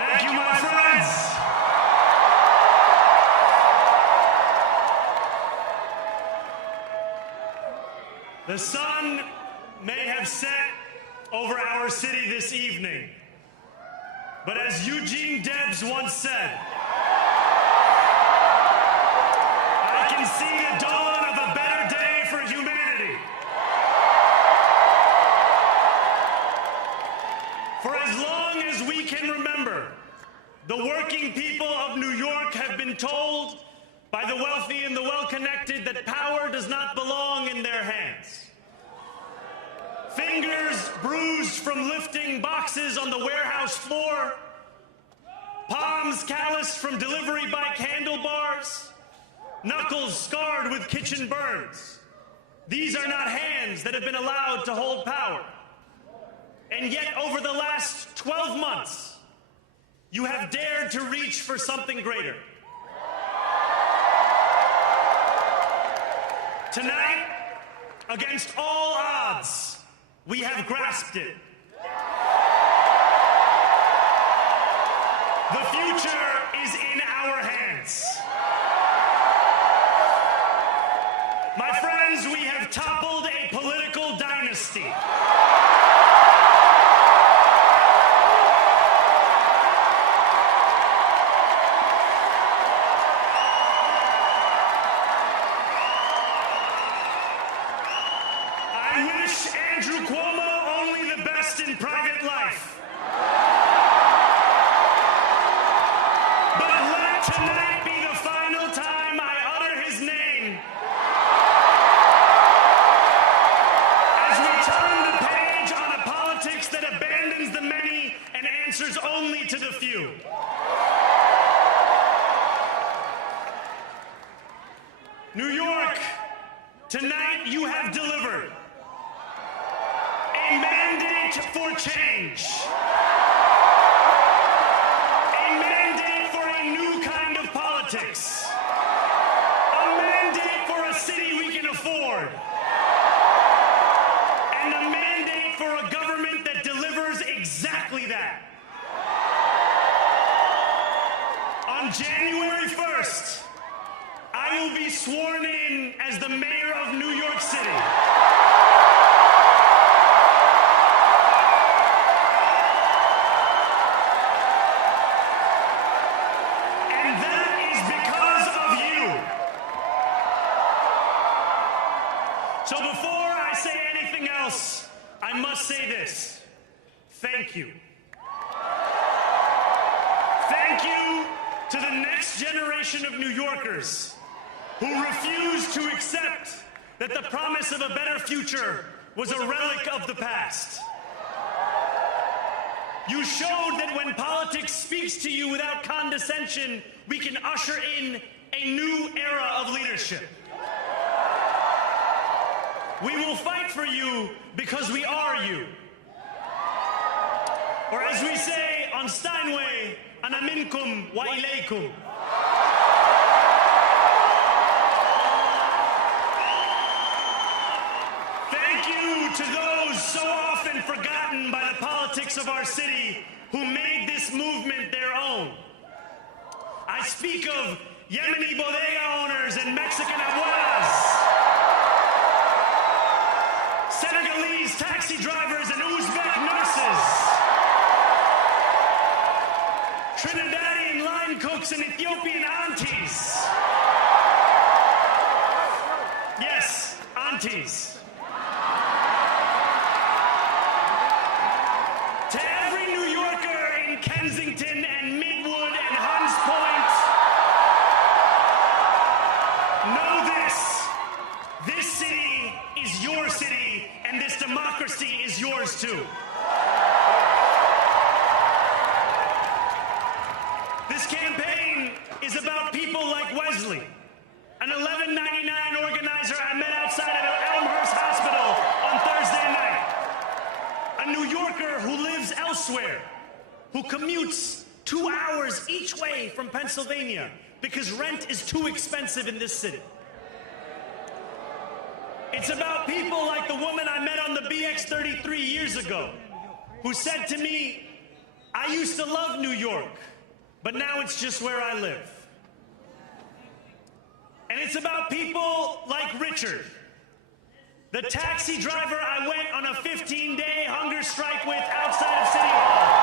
Thank you, my friends. The sun may have set over our city this evening, but as Eugene Debs once said, I can see the dawn of a better day for humanity. For as long as we can remember, the working people of New York have been told by the wealthy and the well-connected that power does not belong in their hands. Fingers bruised from lifting boxes on the warehouse floor, palms calloused from delivery bike handlebars, knuckles scarred with kitchen burns. These are not hands that have been allowed to hold power. And yet, over the last 12 months, you have dared to reach for something greater. Tonight, against all odds, we have grasped it. The future is in our hands. My friends, we have toppled a political dynasty. I wish Andrew Cuomo only the best in private life. But let tonight be the final time I utter his name as we turn the page on a politics that abandons the many and answers only to the few. New York, tonight you have delivered a mandate for change. A mandate for a new kind of politics. A mandate for a city we can afford. And a mandate for a government that delivers exactly that. On January 1st, I will be sworn in as the mayor of New York City. So before I say anything else, I must say this. Thank you. Thank you to the next generation of New Yorkers who refuse to accept that the promise of a better future was a relic of the past. You showed that when politics speaks to you without condescension, we can usher in a new era of leadership. We will fight for you because we are you. Or as we say on Steinway, ana minkum wa ilaykum. Thank you to those so often forgotten by the politics of our city who made this movement their own. I speak of Yemeni bodega owners and Mexican abuelas, Senegalese taxi drivers and Uzbek nurses, Trinidadian line cooks and Ethiopian aunties. Yes, aunties. To every New Yorker in Kensington and Midwood and Hunts Point, know this. This city is your city, and this democracy is yours too. This campaign is about people like Wesley, an 1199 organizer I met outside of Elmhurst Hospital on Thursday night. A New Yorker who lives elsewhere, who commutes 2 hours each way from Pennsylvania because rent is too expensive in this city. It's about people like the woman I met on the BX 33 years ago, who said to me, I used to love New York, but now it's just where I live. And it's about people like Richard, the taxi driver I went on a 15-day hunger strike with outside of City Hall,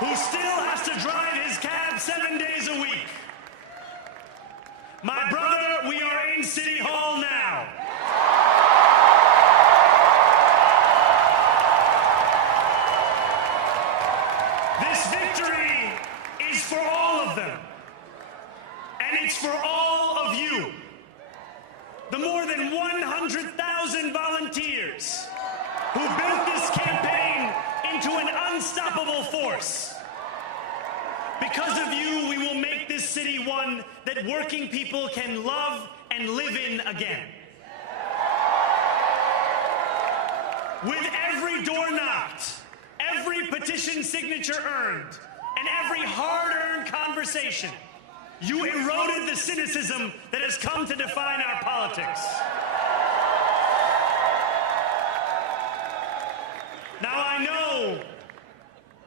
who still has to drive his cab 7 days a week. My brother, we are in City Hall now. This victory is for all of them, and it's for all of you. The more than 100,000 volunteers who built this campaign into an unstoppable force. Because of you, we will make this city one that working people can love and live in again. With every door knocked, every petition signature earned, and every hard-earned conversation, you eroded the cynicism that has come to define our politics. Now, I know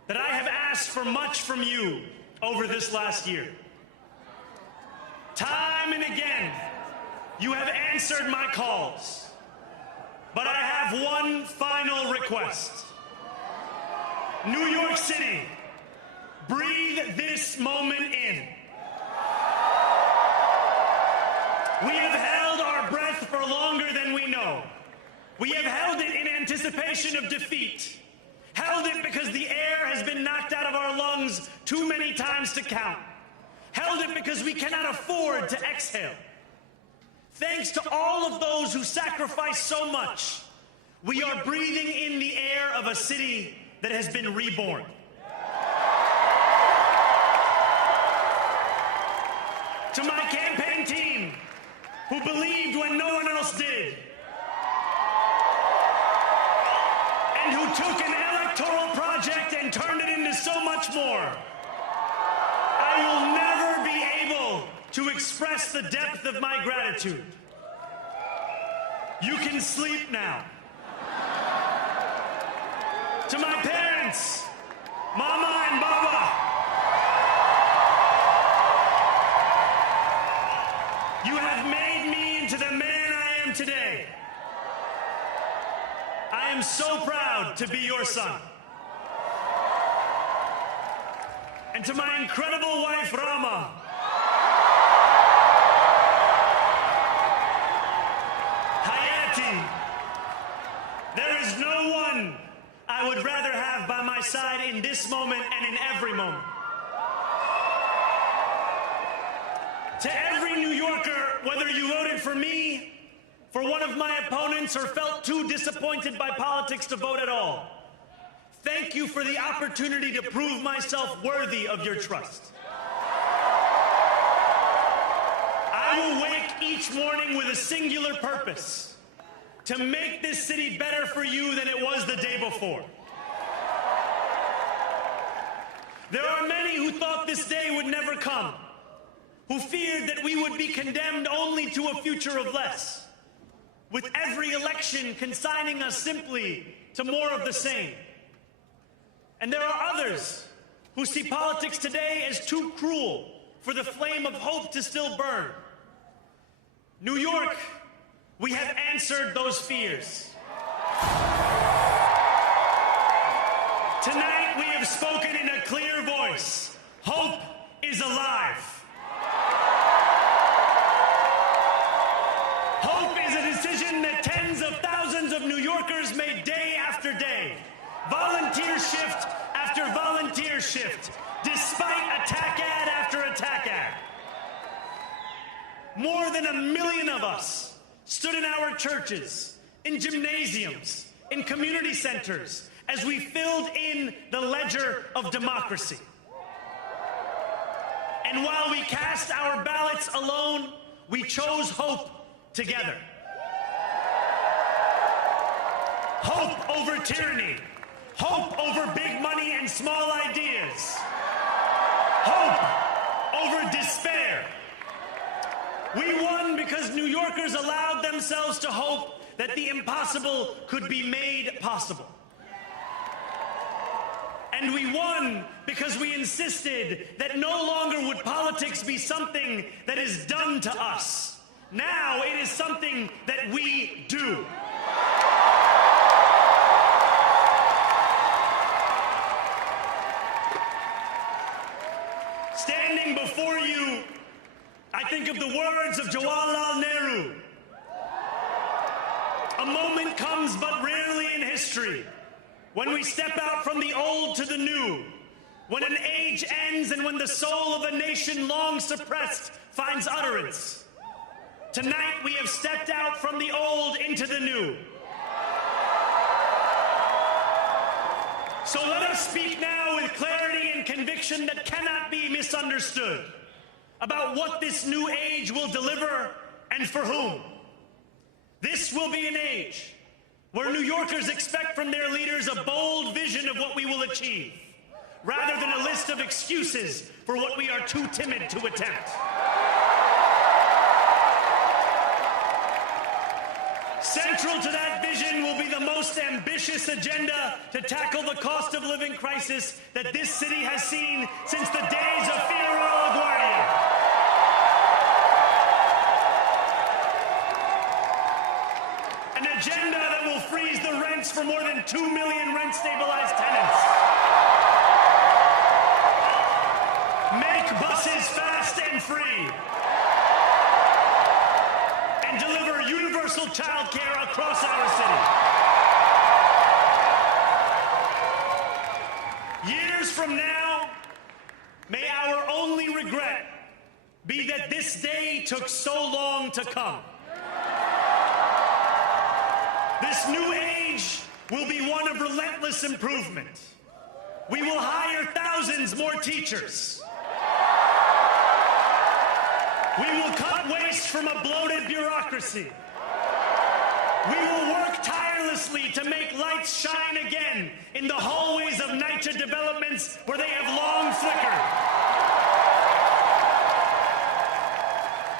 that I have asked for much from you over this last year. Time and again, you have answered my calls. But I have one final request. New York City, breathe this moment in. We have held our breath for longer than we know. We have held it in anticipation of defeat. Held it because the air has been knocked out of our lungs too many times to count. Held it because we cannot afford to exhale. Thanks to all of those who sacrificed so much, we are breathing in the air of a city that has been reborn. To my campaign team, who believed when no one else did, and who took an electoral project and turned it into so much more, I will never be able to express the depth of my gratitude. You can sleep now. To my parents, Mama and Baba, you have made me into the man I am today. I am so proud to be your son. And to my incredible wife, Rama, Hayati, there is no one I would rather have by my side in this moment and in every moment. To every New Yorker, whether you voted for me, for one of my opponents, or felt too disappointed by politics to vote at all, thank you for the opportunity to prove myself worthy of your trust. I will wake each morning with a singular purpose: to make this city better for you than it was the day before. There are many who thought this day would never come, who feared that we would be condemned only to a future of less, with every election consigning us simply to more of the same. And there are others who see politics today as too cruel for the flame of hope to still burn. New York, we have answered those fears. Tonight we have spoken in a clear voice. Hope is alive. Hope is a decision that tens of thousands of New Yorkers made day after day, volunteer shift after volunteer shift, despite attack ad after attack ad. More than 1 million of us stood in our churches, in gymnasiums, in community centers, as we filled in the ledger of democracy. And while we cast our ballots alone, we chose hope together. Hope over tyranny. Hope over big money and small ideas. Hope over despair. We won because New Yorkers allowed themselves to hope that the impossible could be made possible. And we won because we insisted that no longer would politics be something that is done to us. Now it is something that we do. Standing before you, I think of the words of Jawaharlal Nehru. A moment comes but rarely in history when we step out from the old to the new, when an age ends and when the soul of a nation long suppressed finds utterance. Tonight we have stepped out from the old into the new. So let us speak now with clarity and conviction that cannot be misunderstood about what this new age will deliver and for whom. This will be an age where New Yorkers expect from their leaders a bold vision of what we will achieve, rather than a list of excuses for what we are too timid to attempt. Central to that vision will be the most ambitious agenda to tackle the cost of living crisis that this city has seen since the days of Figueroa LaGuardia. An agenda that will freeze the rents for more than 2 million rent-stabilized tenants. Make buses fast and free. And deliver universal child care across our city. Years from now, may our only regret be that this day took so long to come. This new age will be one of relentless improvement. We will hire thousands more teachers. We will cut waste from a bloated bureaucracy. We will work tirelessly to make lights shine again in the hallways of NYC developments where they have long flickered.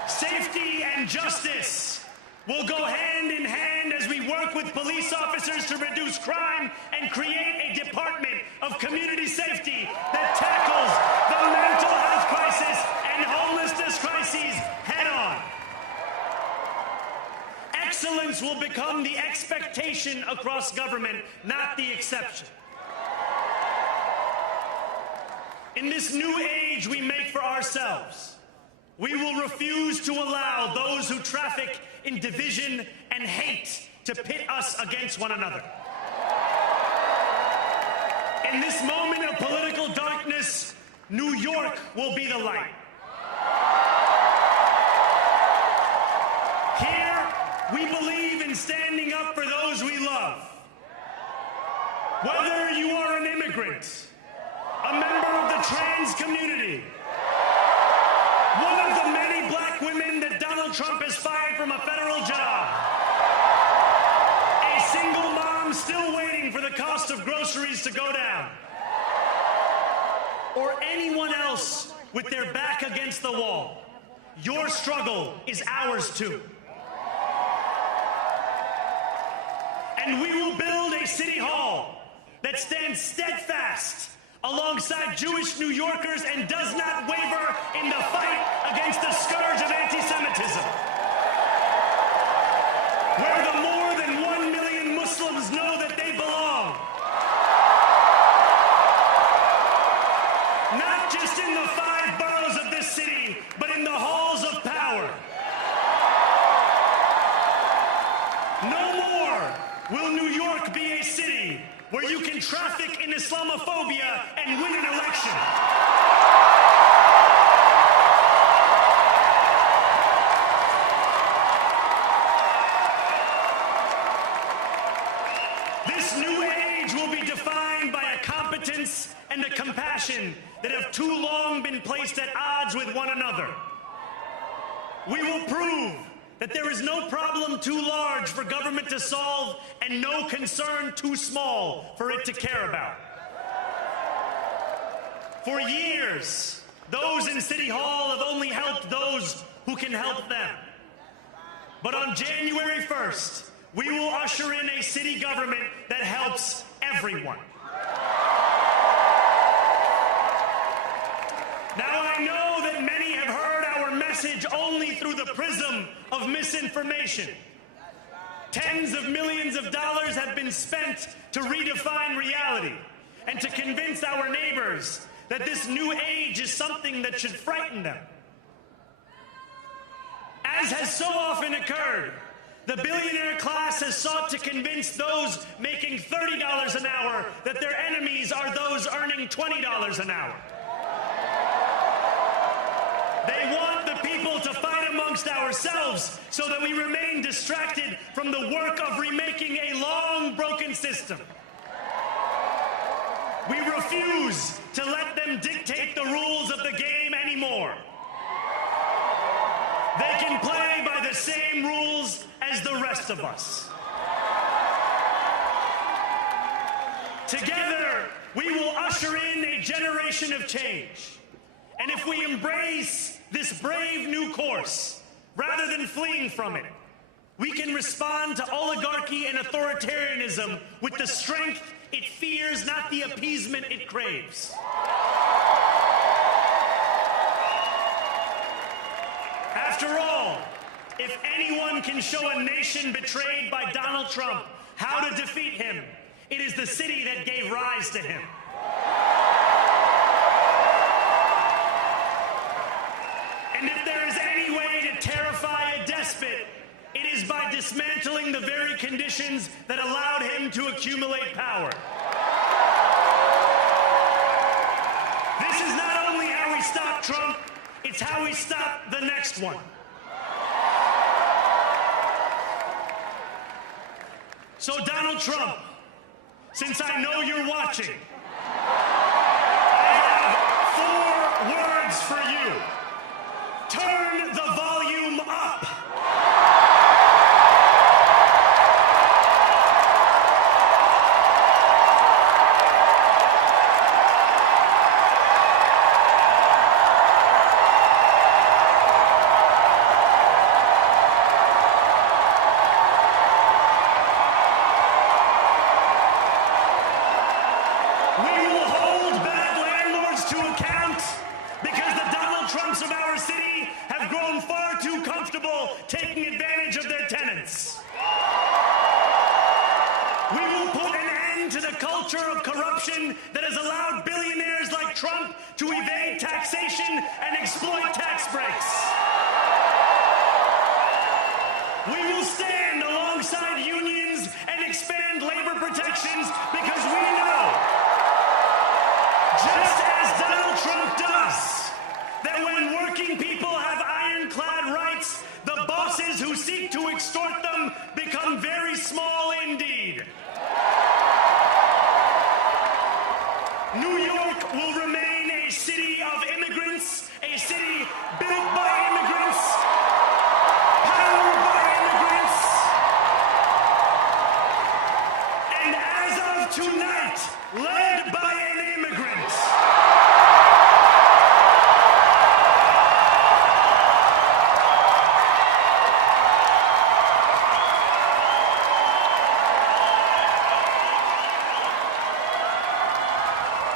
Safety and justice will go hand in hand as we work with police officers to reduce crime and create a department of community safety that tackles the mental health crisis and homelessness crises head on. Excellence will become the expectation across government, not the exception. In this new age we make for ourselves, we will refuse to allow those who traffic in division and hate to pit us against one another. In this moment of political darkness, New York will be the light. Here, we believe in standing up for those we love. Whether you are an immigrant, a member of the trans community, one of the many black women that Donald Trump has fired from a federal job, a single mom still waiting for the cost of groceries to go down, or anyone else with their back against the wall, your struggle is ours too. And we will build a city hall that stands steadfast alongside Jewish New Yorkers and does not waver in the fight against the scourge of anti-Semitism. Where the more than 1 million Muslims know that they belong. Not just in the 5 boroughs of this city, but in the halls of power. No more will New York be a city where you can traffic in Islamophobia and win an election. This new age will be defined by a competence and a compassion that have too long been placed at odds with one another. We will prove that there is no problem too large for government to solve and no concern too small for it to care about. For years, those in City Hall have only helped those who can help them. But on January 1st, we will usher in a city government that helps everyone. I know that many have heard our message only through the prism of misinformation. Tens of millions of dollars have been spent to redefine reality and to convince our neighbors that this new age is something that should frighten them. As has so often occurred, the billionaire class has sought to convince those making $30 an hour that their enemies are those earning $20 an hour. They want the people to fight amongst ourselves so that we remain distracted from the work of remaking a long broken system. We refuse to let them dictate the rules of the game anymore. They can play by the same rules as the rest of us. Together, we will usher in a generation of change. And if we embrace this brave new course, rather than fleeing from it, we can respond to oligarchy and authoritarianism with the strength it fears, not the appeasement it craves. After all, if anyone can show a nation betrayed by Donald Trump how to defeat him, it is the city that gave rise to him. And if there is any way to terrify a despot, it is by dismantling the very conditions that allowed him to accumulate power. This is not only how we stop Trump, it's how we stop the next one. So Donald Trump, since I know you're watching, I have 4 words for you. Turn the volume up. Taking advantage of their tenants. We will put an end to the culture of corruption that has allowed billionaires like Trump to evade taxation and exploit tax breaks. We will stand alongside unions and expand labor protections because we know, just as Donald Trump does, that when working people have ironclad rights, the bosses who seek to extort them become very small indeed. New York will remain a city of immigrants, a city built by immigrants, powered by immigrants, and as of tonight, led by an immigrant.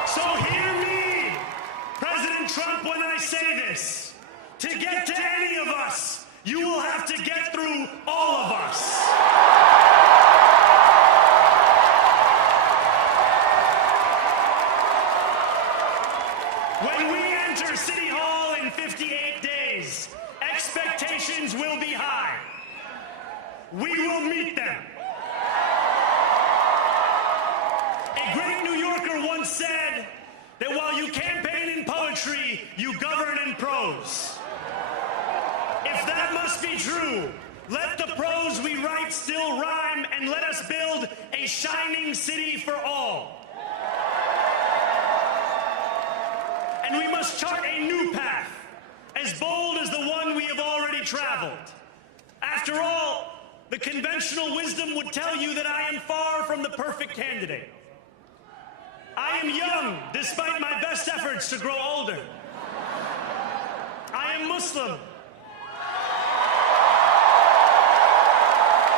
So hear me, President Trump, when I say this. To get to any of us, you will have to get through all of us. When we enter City Hall in 58 days, expectations will be high. We will meet them. A great New Yorker once said that while you campaign in poetry, you govern in prose. If that must be true, let the prose we write still rhyme and let us build a shining city for all. And we must chart a new path, as bold as the one we have already traveled. After all, the conventional wisdom would tell you that I am far from the perfect candidate. I am young, despite my best efforts to grow older. I am Muslim.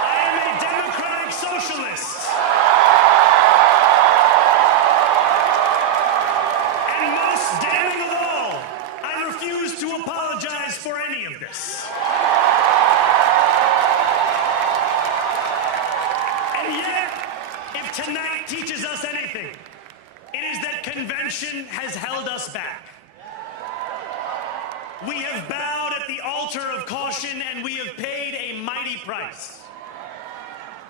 I am a democratic socialist. And most damning of all, I refuse convention has held us back. We have bowed at the altar of caution, and we have paid a mighty price.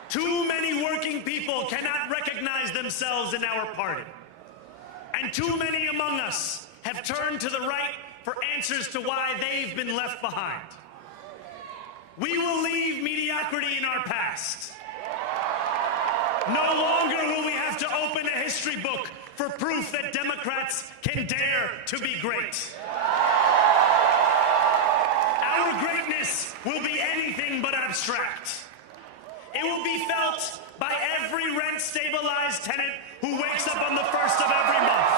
Too many working people cannot recognize themselves in our party. And too many among us have turned to the right for answers to why they've been left behind. We will leave mediocrity in our past. No longer will we have to open a history book for proof that Democrats can dare to be great. Our greatness will be anything but abstract. It will be felt by every rent-stabilized tenant who wakes up on the first of every month,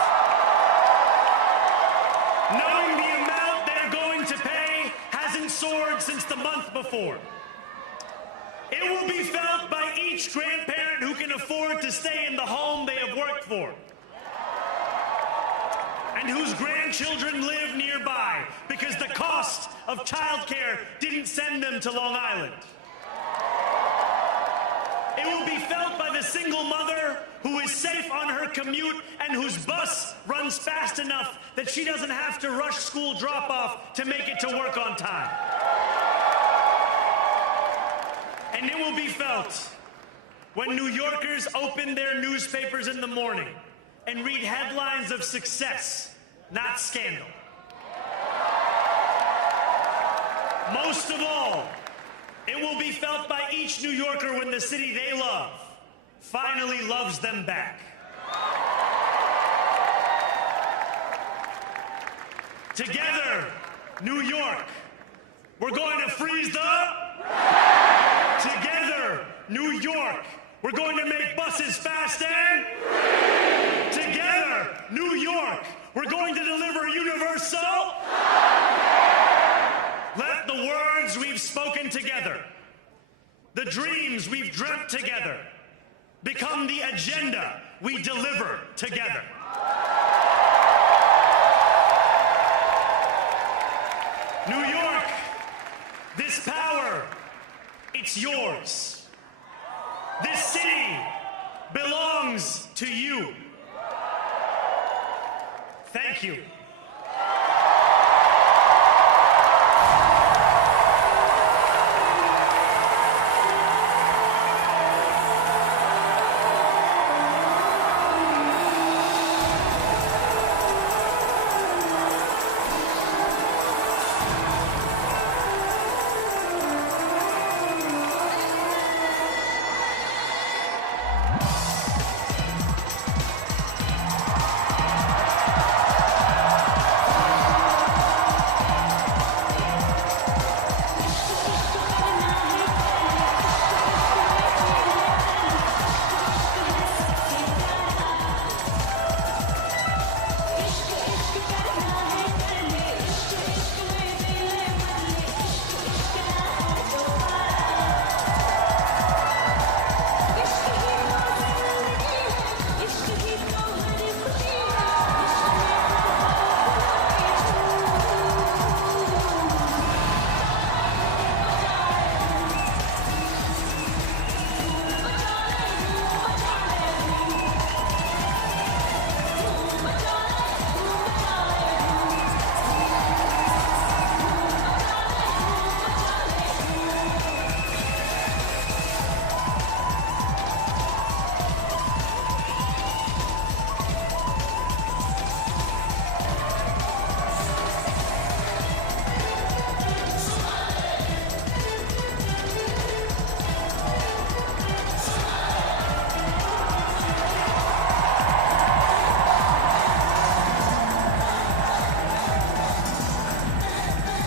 knowing the amount they're going to pay hasn't soared since the month before. It will be felt by each grandparent who can afford to stay in the home they have worked for, and whose grandchildren live nearby because the cost of childcare didn't send them to Long Island. It will be felt by the single mother who is safe on her commute and whose bus runs fast enough that she doesn't have to rush school drop-off to make it to work on time. And it will be felt when New Yorkers open their newspapers in the morning and read headlines of success, not scandal. Most of all, it will be felt by each New Yorker when the city they love finally loves them back. Together, New York, we're going to freeze the... Together, New York, we're going to make buses fast and... Together, New York, we're going to deliver universal... Let the words we've spoken together, the dreams we've dreamt together, become the agenda we deliver together. New York, this power, it's yours. This city belongs to you. Thank you.